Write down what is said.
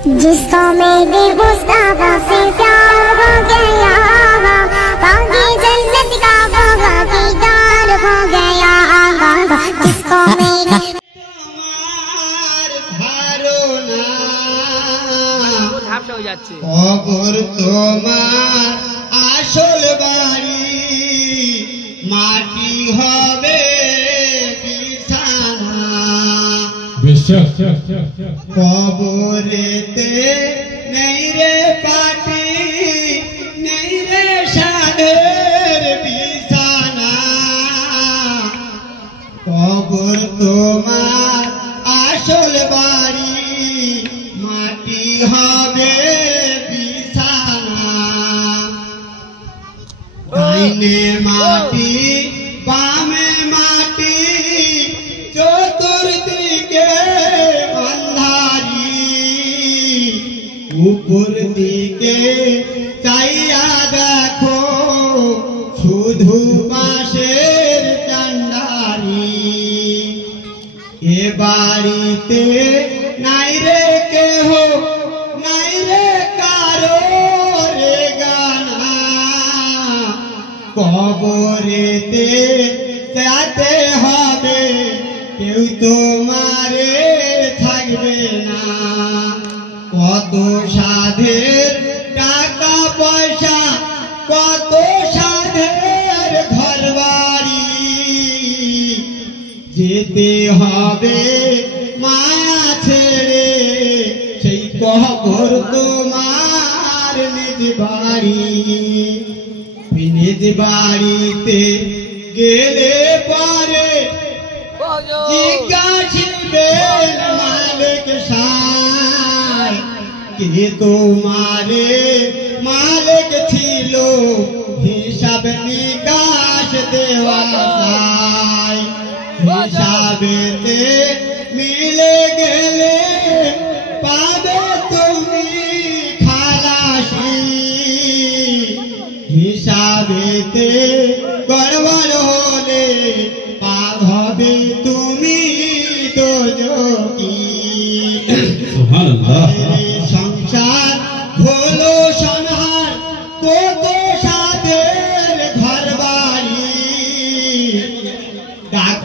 जिसको मेरे मुस्तफा से प्यार हो गया, बागी जन्नत का वो दीदार हो गया। जिसको मेरे কবর তোমার আসল বাড়ি, মাটি হবে বিছানা। কবরেতে নেই রে পাটি, নেই রে সাধের বিছানা। কবর তোমার আসল বাড়ি, মাটি হবে বিছানা। ডাইনে মাটি বামে মাটি, চতুর্দিকে অন্ধারি। উপর দিকে চাইয়া দেখো শুধু বাঁশের চান্ডারি। এ বাড়িতে নাই রে কেহ, নাই রে কারো রে গানা। কবরেতে যেতে হবে, কেউ তোমারে থাকবে না। কত সাধের টাকা পয়সা, কত সাধের ঘর বাড়ি। যেতে হবে মায়া ছেড়ে, সেই কবর তোমার নিজ বাড়ি। নিজ বাড়িতে গেলে পরে জিজ্ঞাসিবেন মালিক সায়, কে তোমারে মালিক ছিল, হিসাব নিকাশ দেওয়া যায়। হিসাবেতে মিলে গেলে পাবে তুমি খালাসি। হিসাবেতে গড়বড় হলে পাবে তুমি দোজকি। সংসার হলো সংহার, কত সাধের ঘর বাড়ি। ডাক